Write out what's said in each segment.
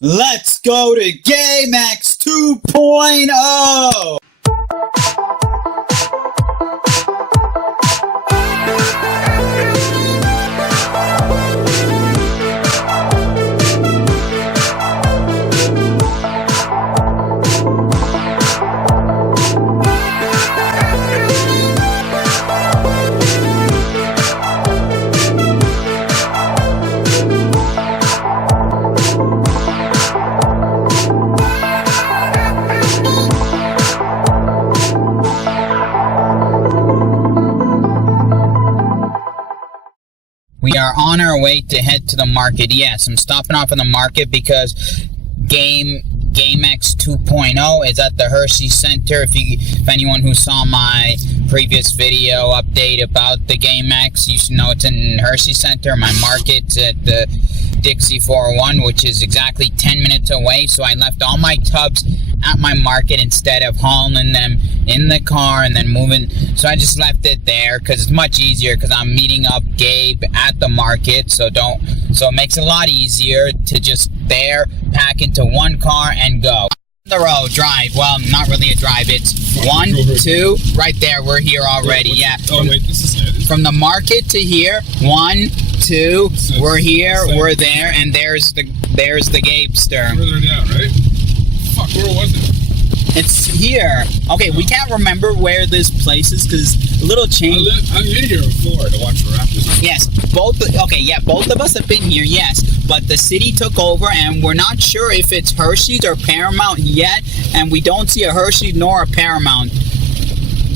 Let's go to GameX 2.0! We are on our way to head to the market. Yes, I'm stopping off in the market because GameX 2.0 is at the Hershey Center. If anyone who saw my previous video update about the GameX, you should know it's in Hershey Center. My market's at the Dixie 401, which is exactly 10 minutes away. So I left all my tubs at my market instead of hauling them in the car and then moving. So I just left it there because it's much easier, because I'm meeting up Gabe at the market. So it makes it a lot easier to just pack into one car and go. The road, drive. Well, not really a drive. It's 1, 2, right there. We're here already. Yeah. Oh wait, this is it. From the market to here, 1, 2. We're here. We're there, and there's the Gabester. Further down, right? Fuck, where was it? It's here. Okay, we can't remember where this place is because a little change. I'm in here before to watch the Raptors. Yes, both of us have been here, yes. But the city took over, and we're not sure if it's Hershey's or Paramount yet, and we don't see a Hershey nor a Paramount.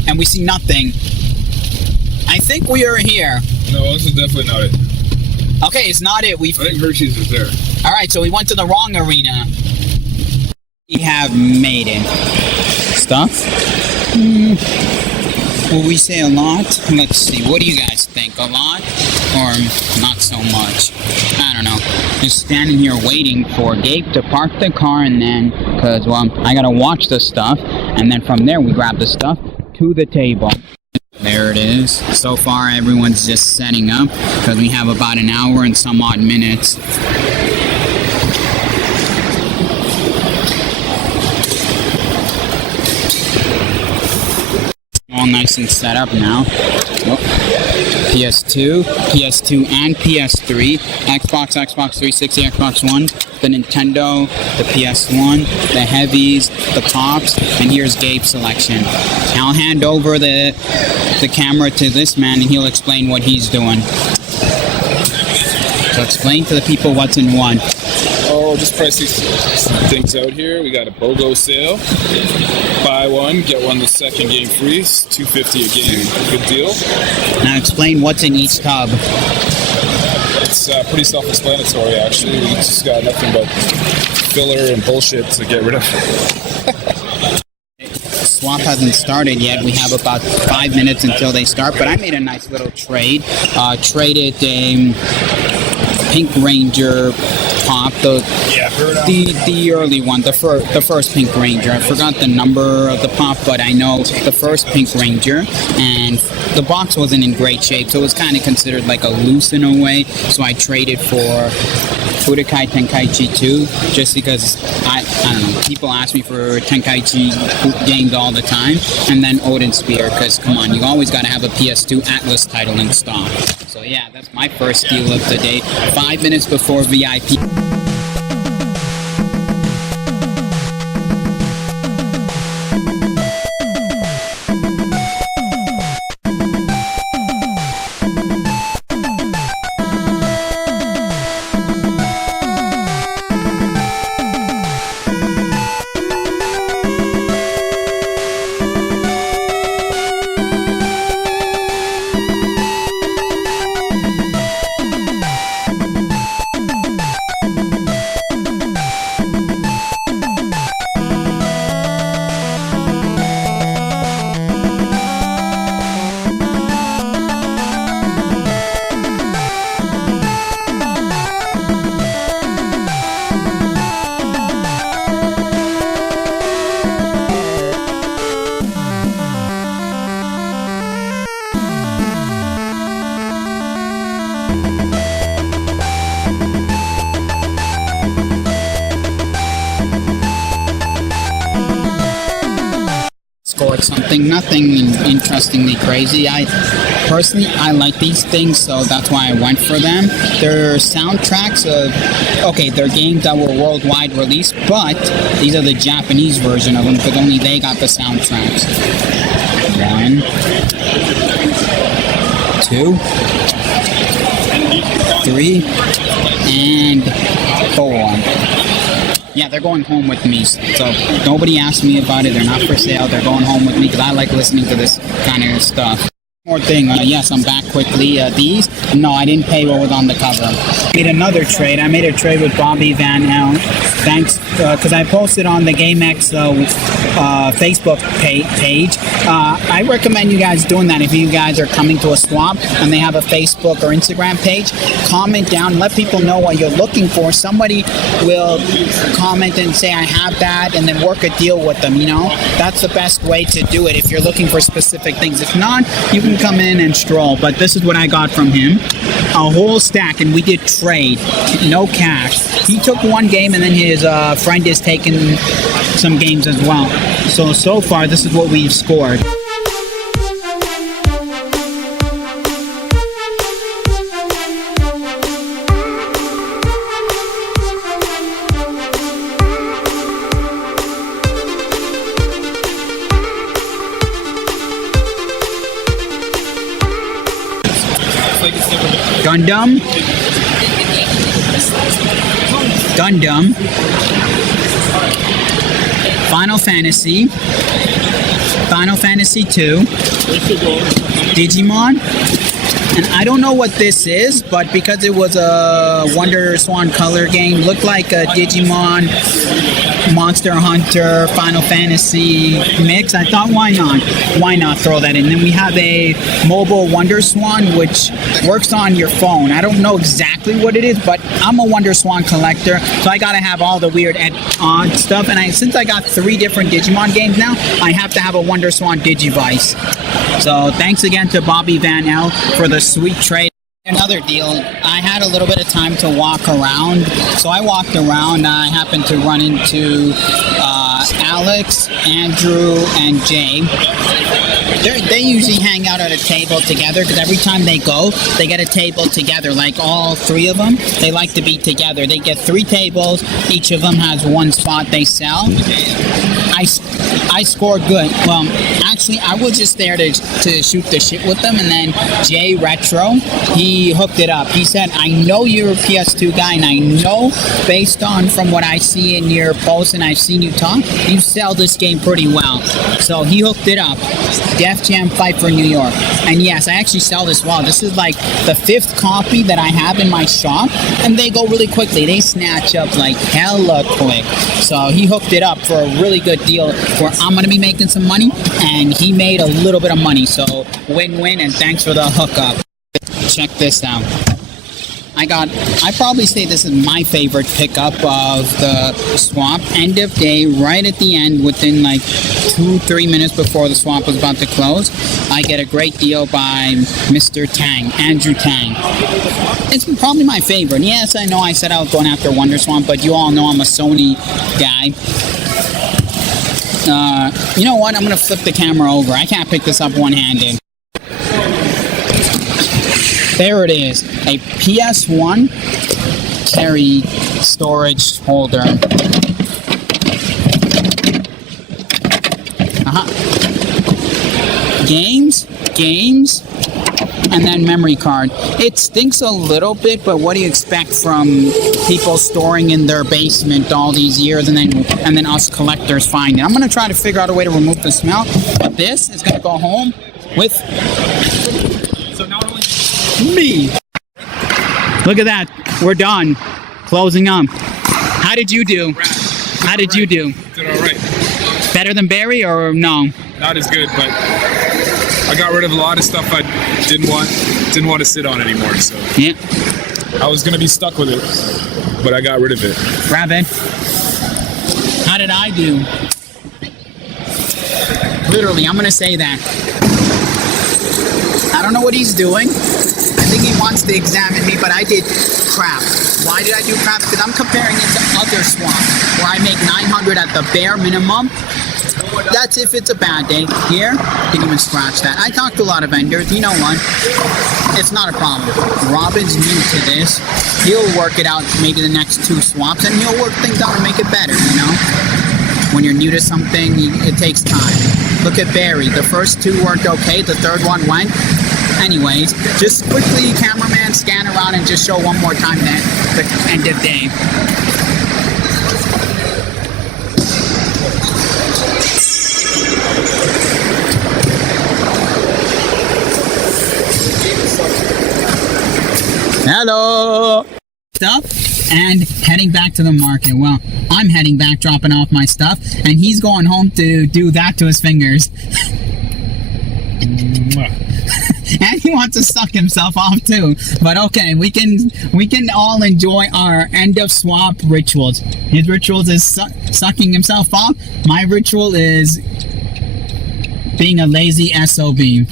And we see nothing. I think we are here. No, this is definitely not it. Okay, it's not it. I think Hershey's is there. Alright, so we went to the wrong arena. We have made it. Stuff? Will we say a lot? Let's see. What do you guys think? A lot? Or not so much? I don't know. Just standing here waiting for Gabe to park the car, and then, because, well, I gotta watch the stuff, and then from there we grab the stuff to the table. There it is. So far everyone's just setting up, because we have about an hour and some odd minutes. All nice and set up now. Oh. PS2 and PS3, Xbox 360, Xbox One, the Nintendo, the PS1, the heavies, the pops, and here's Gabe's selection. I'll hand over the camera to this man and he'll explain what he's doing. So explain to the people what's in one. Oh, just price these things out here. We got a BOGO sale. Buy one, get one the second game free. It's $2.50 a game. Good deal. Now explain what's in each tub. It's pretty self-explanatory, actually. We just got nothing but filler and bullshit to get rid of. Swap hasn't started yet. We have about 5 minutes until they start, but I made a nice little trade. Traded a Pink Ranger pop, the early one, the first Pink Ranger. I forgot the number of the pop, but I know the first Pink Ranger, and the box wasn't in great shape, so it was kind of considered like a loose in a way, so I traded for Budokai Tenkaichi 2, just because, I don't know, people ask me for Tenkaichi games all the time, and then Odin Spear, because, come on, you always got to have a PS2 Atlas title in stock. So yeah, that's my first deal of the day, 5 minutes before VIP. towards something. Nothing interestingly crazy. I personally like these things, so that's why I went for them. They're soundtracks of they're games that were worldwide released, but these are the Japanese version of them because only they got the soundtracks. 1, 2, 3, and 4. Yeah, they're going home with me, so nobody asked me about it. They're not for sale. They're going home with me because I like listening to this kind of stuff. More thing, yes, I'm back quickly. These, no, I didn't pay what was on the cover. Made another trade. I made a trade with Bobby Van L. Thanks, because I posted on the GameX Facebook page. I recommend you guys doing that if you guys are coming to a swap and they have a Facebook or Instagram page. Comment down, let people know what you're looking for. Somebody will comment and say, I have that, and then work a deal with them, you know? That's the best way to do it if you're looking for specific things. If not, you can come in and stroll. But this is what I got from him. A whole stack, and we did trade. No cash. He took one game, and then his friend is taking some games as well. So far, this is what we've scored. Gundam, Final Fantasy 2, Digimon, and I don't know what this is, but because it was a Wonder Swan color game, looked like a Digimon, Monster Hunter, Final Fantasy mix. I thought, why not throw that in? Then we have a mobile Wonder Swan, which works on your phone. I don't know exactly what it is, but I'm a Wonder Swan collector, so I gotta have all the weird odd stuff. And since I got 3 different Digimon games now, I have to have a Wonder Swan Digivice. So thanks again to Bobby Van L for the sweet trade. Another deal, I had a little bit of time to walk around, so I walked around. I happened to run into Alex, Andrew, and Jay. They usually hang out at a table together because every time they go, they get a table together. Like all 3 of them, they like to be together. They get 3 tables. Each of them has 1 spot they sell. I scored good. Well, actually, I was just there to shoot the shit with them, and then Jay Retro, he hooked it up. He said, I know you're a PS2 guy, and I know based on from what I see in your posts and I've seen you talk, you sell this game pretty well. So he hooked it up. Def Jam Fight for New York. And yes, I actually sell this well. This is like the 5th copy that I have in my shop, and they go really quickly. They snatch up like hella quick. So he hooked it up for a really good deal where I'm going to be making some money, and he made a little bit of money. So win-win, and thanks for the hookup. Check this out. I probably say this is my favorite pickup of the swap. End of day, right at the end, within like 2-3 minutes before the swap was about to close, I get a great deal by Mr. Tang, Andrew Tang. It's probably my favorite. Yes, I know I said I was going after Wonder Swan, but you all know I'm a Sony guy. You know what? I'm going to flip the camera over. I can't pick this up one-handed. There it is, a PS1 carry storage holder. Games, and then memory card. It stinks a little bit, but what do you expect from people storing in their basement all these years, and then us collectors find it? I'm gonna try to figure out a way to remove the smell, but this is gonna go home with. So not only me. Look at that. We're done. Closing up. How did you do? How did you do? Did all right. Better than Barry or no? Not as good, but I got rid of a lot of stuff I didn't want to sit on anymore. So yeah, I was gonna be stuck with it, but I got rid of it. Grab it. How did I do? Literally, I'm gonna say that. I don't know what he's doing. I think he wants to examine me, but I did crap. Why did I do crap? Because I'm comparing it to other swaps where I make 900 at the bare minimum That's if it's a bad day. Here, you can even scratch that. I talked to a lot of vendors. You know what? It's not a problem. Robin's new to this. He'll work it out maybe the next 2 swaps, and he'll work things out and make it better, you know? When you're new to something, it takes time. Look at Barry. The first 2 worked okay. The third one went. Anyways, just quickly, cameraman, scan around and just show one more time that the end of day. Hello! Stuff and heading back to the market. Well, I'm heading back, dropping off my stuff, and he's going home to do that to his fingers. And he wants to suck himself off too. But okay, we can all enjoy our end of swap rituals. His rituals is sucking himself off. My ritual is being a lazy SOB.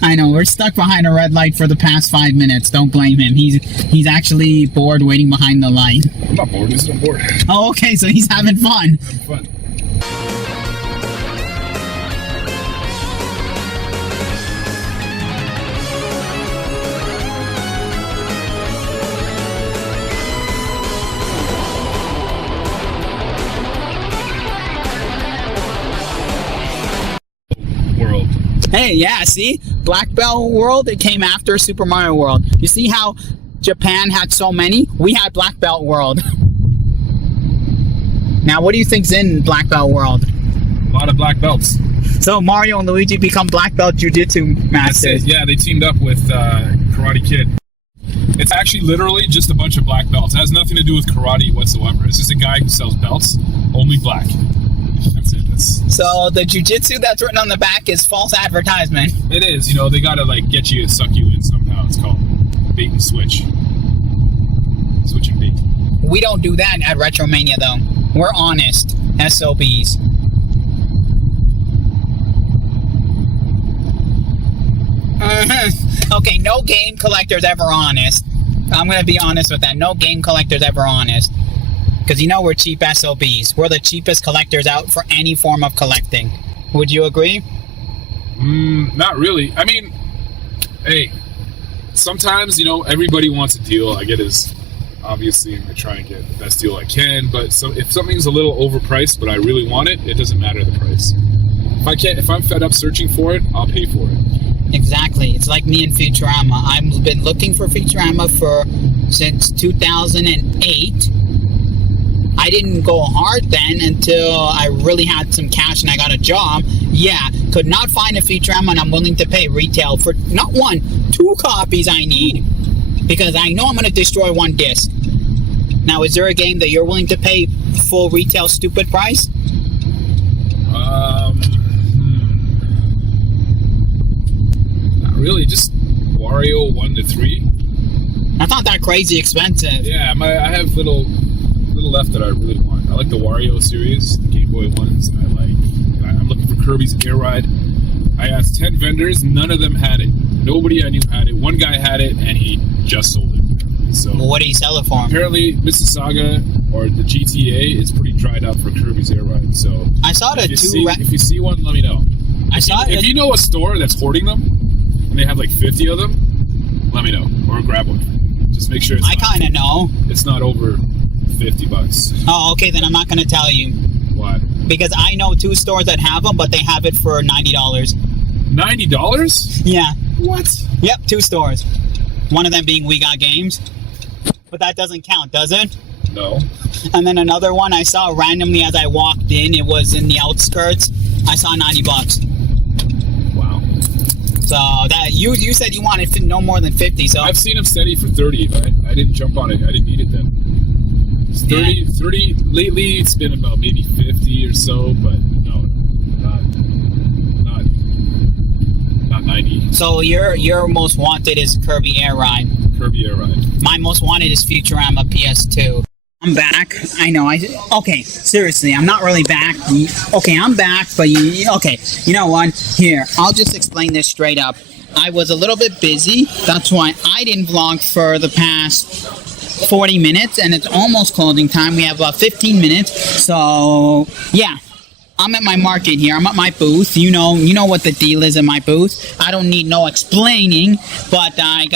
I know. We're stuck behind a red light for the past 5 minutes. Don't blame him. He's actually bored waiting behind the light. I'm not bored. I'm bored. Oh, okay. So he's having fun. Having fun. Hey, yeah, see? Black Belt World, it came after Super Mario World. You see how Japan had so many? We had Black Belt World. Now, what do you think's in Black Belt World? A lot of black belts. So Mario and Luigi become Black Belt Jiu-Jitsu masters. Yeah, they teamed up with Karate Kid. It's actually literally just a bunch of black belts. It has nothing to do with karate whatsoever. It's just a guy who sells belts, only black. That's it. So the jiu-jitsu that's written on the back is false advertisement. It is. You know, they gotta like get you to suck you in somehow. It's called bait and switch. Switching bait. We don't do that at Retromania though. We're honest SOBs. Okay, no game collector's ever honest. I'm gonna be honest with that. No game collector's ever honest. Because you know we're cheap SOBs. We're the cheapest collectors out for any form of collecting. Would you agree? Not really. I mean, hey, sometimes, you know, everybody wants a deal. I get his, obviously, I'm going to try and get the best deal I can. But if something's a little overpriced, but I really want it, it doesn't matter the price. If I'm fed up searching for it, I'll pay for it. Exactly. It's like me and Futurama. I've been looking for Futurama since 2008. I didn't go hard then until I really had some cash and I got a job. Yeah, could not find a Futurama and I'm willing to pay retail for not 1, 2 copies I need. Because I know I'm going to destroy 1 disc. Now, is there a game that you're willing to pay full retail stupid price? Not really, just Wario 1 to 3. That's not that crazy expensive. Yeah, I have little left that I really want. I like the Wario series, the Game Boy ones. I'm looking for Kirby's Air Ride. I asked 10 vendors, none of them had it. Nobody I knew had it. One guy had it, and he just sold it. So well, what do you sell it for? Apparently, Mississauga or the GTA is pretty dried up for Kirby's Air Ride. So I saw the if you see one, let me know. If you know a store that's hoarding them, and they have like 50 of them, let me know or grab one. Just make sure. I kind of know. It's not over $50. Oh, okay, then I'm not going to tell you. Why? Because I know 2 stores that have them, but they have it for $90. $90? Yeah. What? Yep, 2 stores. One of them being We Got Games. But that doesn't count, does it? No. And then another one I saw randomly as I walked in. It was in the outskirts. I saw $90. Wow. So that you said you wanted no more than 50. So I've seen them steady for 30. I didn't jump on it. I didn't need it then. 30 lately it's been about maybe 50 or so, but no, not 90. So your most wanted is Kirby Air Ride. Kirby Air Ride. My most wanted is Futurama PS2. I'm back. I know. Okay, seriously, I'm not really back. Okay, I'm back, but okay, you know what? Here, I'll just explain this straight up. I was a little bit busy. That's why I didn't vlog for the past 40 minutes, and it's almost closing time. We have about 15 minutes. So, yeah. I'm at my market here. I'm at my booth. You know what the deal is at my booth. I don't need no explaining, but I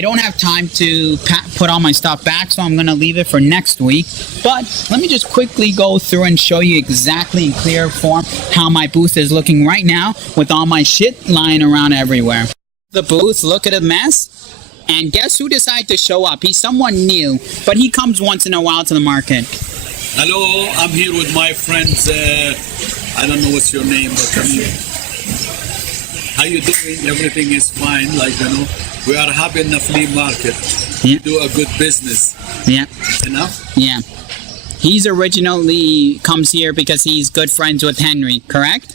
don't have time to put all my stuff back, so I'm gonna leave it for next week. But let me just quickly go through and show you exactly in clear form how my booth is looking right now with all my shit lying around everywhere. The booth, look at a mess. And guess who decided to show up? He's someone new, but he comes once in a while to the market. Hello, I'm here with my friends. I don't know what's your name, but how you doing? Everything is fine. We are happy in the flea market. Yeah. Do a good business. Yeah. Enough? Yeah. He's originally comes here because he's good friends with Henry, correct?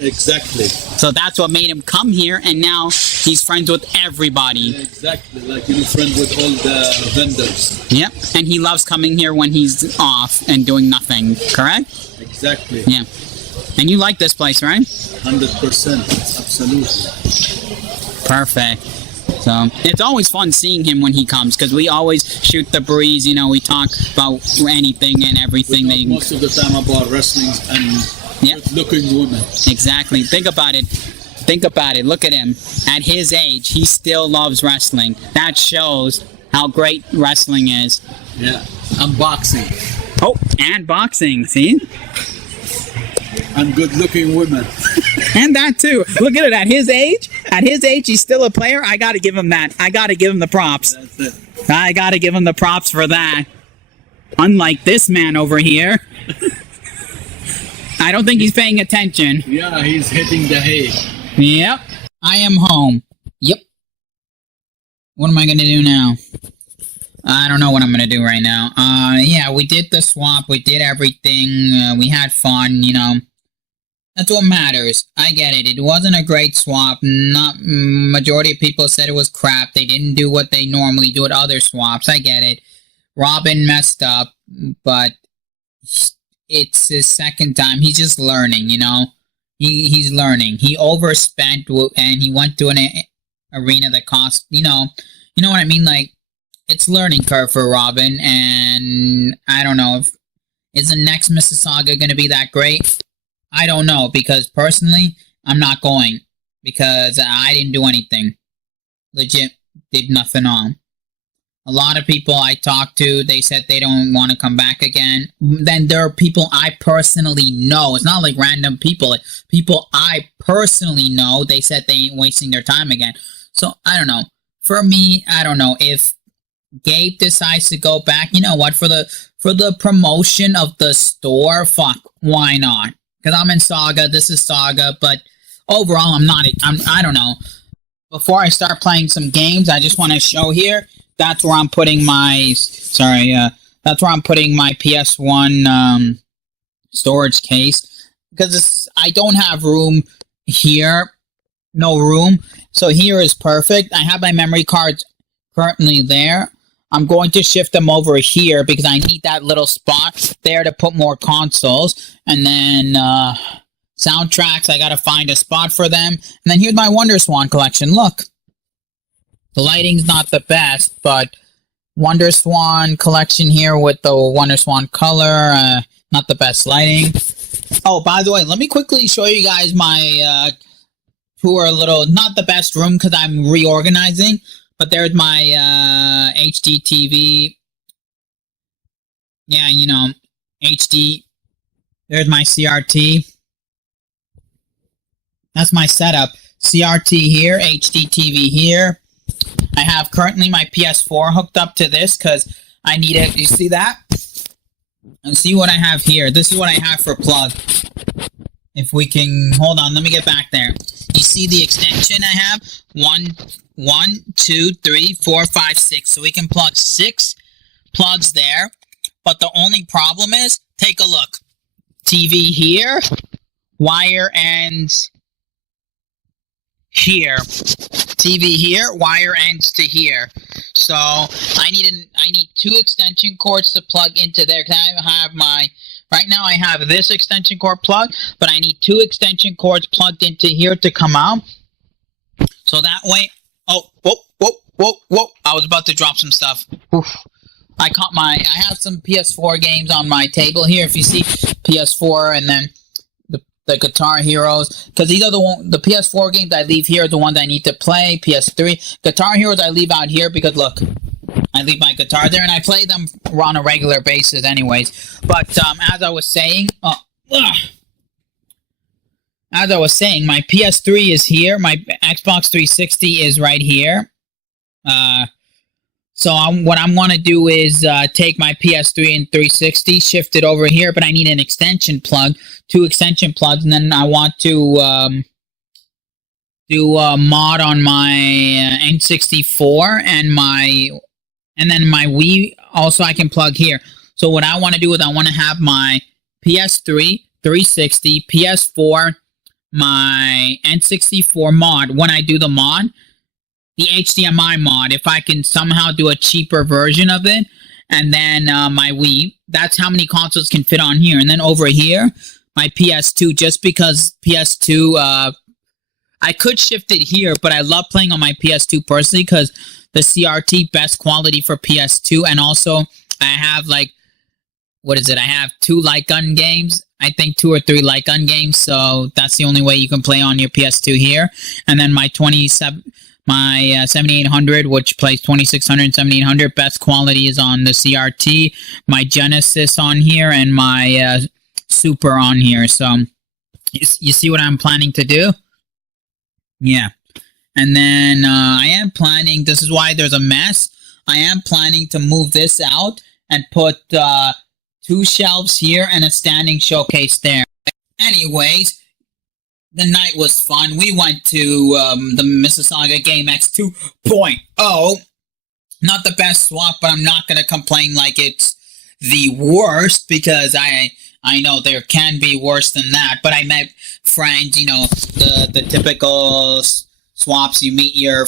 Exactly. So that's what made him come here, and now he's friends with everybody. Exactly, friend with all the vendors. Yep, and he loves coming here when he's off and doing nothing, correct? Exactly. Yeah. And you like this place, right? 100%, absolutely. Perfect. So it's always fun seeing him when he comes because we always shoot the breeze. We talk about anything and everything. We talk most of the time about wrestling and good-looking women. Exactly. Think about it. Look at him. At his age, he still loves wrestling. That shows how great wrestling is. Yeah. And boxing. Oh, and boxing. See? And good-looking women. And that too. Look at it. At his age, he's still a player. I got to give him that. I got to give him the props. That's it. I got to give him the props for that. Unlike this man over here. I don't think he's paying attention. Yeah, he's hitting the hay. Yep. I am home. Yep. What am I going to do now? I don't know what I'm going to do right now. Yeah, we did the swap. We did everything. We had fun, That's what matters. I get it. It wasn't a great swap. Majority of people said it was crap. They didn't do what they normally do at other swaps. I get it. Robin messed up, but it's his second time. He's just learning, He's learning. He overspent and he went to an arena that cost, you know what I mean? It's learning curve for Robin, and I don't know is the next Mississauga going to be that great? I don't know, because personally, I'm not going, because I didn't do anything. Legit, did nothing on. A lot of people I talked to, they said they don't want to come back again. Then there are people I personally know. It's not like random people. People I personally know, they said they ain't wasting their time again. So, I don't know. For me, I don't know. If Gabe decides to go back, you know what? For the promotion of the store, fuck, why not? Because I'm in Saga, this is Saga, but overall, I don't know. Before I start playing some games, I just want to show here. That's where I'm putting my, that's where I'm putting my PS1 storage case, because I don't have room here, no room, so here is perfect. I have my memory cards currently there. I'm going to shift them over here because I need that little spot there to put more consoles, and then soundtracks, I gotta find a spot for them, and then here's my Wonder Swan collection. Look. The lighting's not the best, but Wonder Swan collection here with the Wonder Swan color, not the best lighting. Oh, by the way, let me quickly show you guys my tour not the best room because I'm reorganizing, but there's my HD TV. Yeah, HD. There's my CRT. That's my setup. CRT here, HD TV here. I have currently my PS4 hooked up to this because I need it. You see that? And see what I have here. This is what I have for plug. If we can... Hold on, let me get back there. You see the extension I have? 1, 2, 3, 4, 5, 6. So we can plug 6 plugs there. But the only problem is, take a look. TV here. Wire ends here. TV here, wire ends to here. So I need 2 extension cords to plug into there. Right now I have this extension cord plug, but I need 2 extension cords plugged into here to come out. So that way, whoa, I was about to drop some stuff. Oof. I have some PS4 games on my table here. If you see PS4 and then the Guitar Heroes, because these are the PS4 games I leave here are the ones I need to play. PS3 Guitar Heroes I leave out here because look, I leave my guitar there and I play them on a regular basis, anyways. But as I was saying, my PS3 is here. My Xbox 360 is right here. So what I'm going to do is take my PS3 and 360, shift it over here, but I need an extension plug, 2 extension plugs, and then I want to do a mod on my N64 and then my Wii. Also, I can plug here. So what I want to do is I want to have my PS3, 360, PS4, my N64 mod. When I do the mod, the HDMI mod, if I can somehow do a cheaper version of it, and then my Wii, that's how many consoles can fit on here. And then over here, my PS2, just because PS2, I could shift it here, but I love playing on my PS2 personally because the CRT, best quality for PS2, and also I have I have 2 light gun games. I think 2 or 3 light gun games, so that's the only way you can play on your PS2 here. And then my 7800, which plays 2600 and 7800, best quality is on the CRT. My Genesis on here, and my Super on here. So you see what I'm planning to do? Yeah. And then I am planning, this is why there's a mess, I am planning to move this out and put 2 shelves here and a standing showcase there. Anyways, the night was fun. We went to the Mississauga GameX 2.0. Not the best swap, but I'm not going to complain like it's the worst, because I know there can be worse than that. But I met friends, the typical swaps. You meet your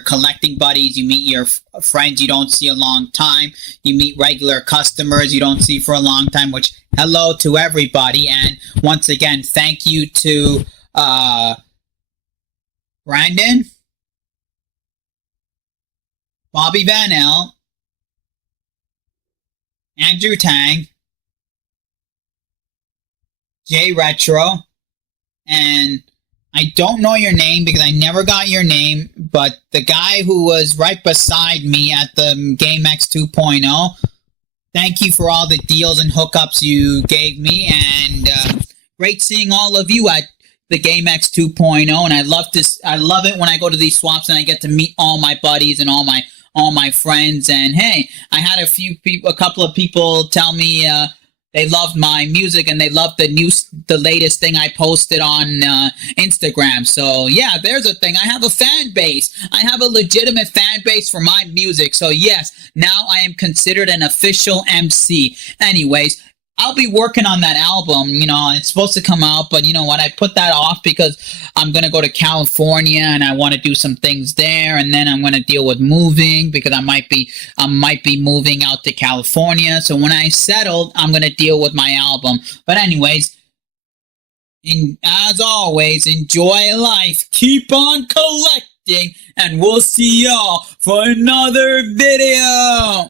collecting buddies, you meet your friends you don't see a long time, you meet regular customers you don't see for a long time, which, hello to everybody. And once again, thank you to Brandon, Bobby Van L, Andrew Tang, Jay Retro, and I don't know your name because I never got your name, but the guy who was right beside me at the GameX 2.0, thank you for all the deals and hookups you gave me, and great seeing all of you at the GameX 2.0, and I love it when I go to these swaps and I get to meet all my buddies and all my friends. And hey, I had a couple of people tell me they loved my music and they loved the latest thing I posted on Instagram. So yeah, there's a thing. I have a fan base. I have a legitimate fan base for my music. So yes, now I am considered an official MC. Anyways, I'll be working on that album. It's supposed to come out, but you know what? I put that off because I'm going to go to California and I want to do some things there. And then I'm going to deal with moving because I might be moving out to California. So when I settled, I'm going to deal with my album. But anyways, as always, enjoy life. Keep on collecting, and we'll see y'all for another video.